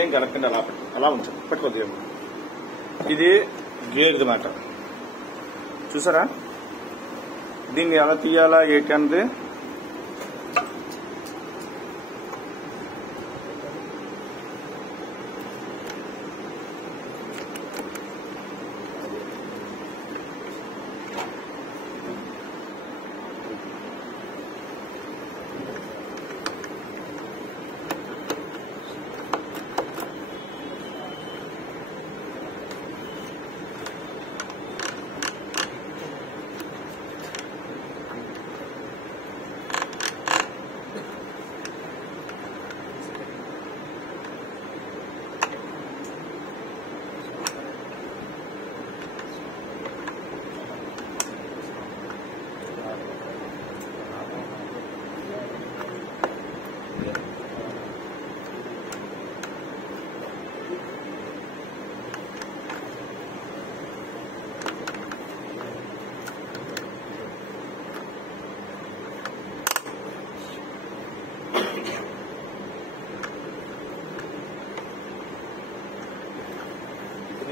ఏం కలగకుండా అలా ఉంచు పెట్టుకోద్దు. ఇది గేర్ది మాట చూసారా, దీన్ని ఎలా తీయాలా ఏంటి అన్నది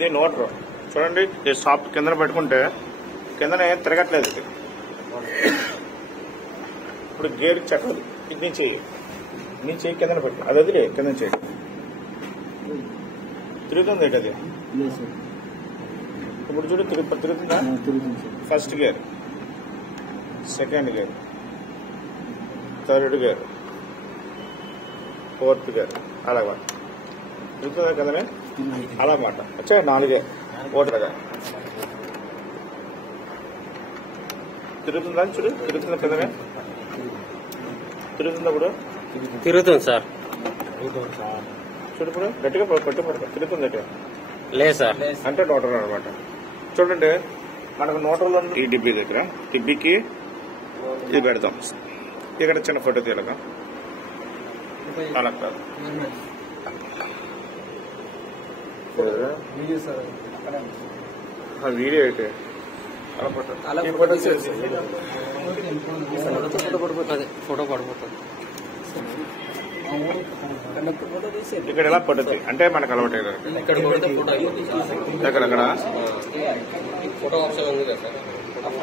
ఇది నోటర్ చూడండి. సాఫ్ట్ కింద పెట్టుకుంటే కిందనే తిరగట్లేదు. ఇది ఇప్పుడు గేర్ చెక్కదు. ఇది నీ చెయ్యి కింద పెట్టు, అది వదిలే కింద చెయ్యి తిరుగుతుంది ఏంటి అది. ఇప్పుడు చూడు తిరుగుతుందా. First gear, second gear, third gear, fourth gear, అలాగా తిరుగుతుందా కదనే అలా మాట. వచ్చా 4 ఓటరగా తిరుగుతుందా చూడు. తిరుగుతుందా కదనే తిరుగుతుందా ఇప్పుడు తిరుగుతుంది సార్. చూడు ఇప్పుడు గట్టిగా పట్టు తిరుగుతుంది గట్టిగా లేదు సార్. అంటే నోటర్ అనమాట. చూడండి మనకు నోటర్లో ఈ డిబ్బీ దగ్గర డిబ్బీకి ఇది పెడతాం. ఇక్కడ చిన్న ఫోటో తీయలేక అలా కాదు. వీడియో అయితే ఫోటో పడిపోతుంది. ఇక్కడ ఎలా పడుతుంది అంటే మనకు అలవాటు ఇక్కడ ఎక్కడెక్కడ ఫోటో ఆప్షన్ ఉంది కదా సార్.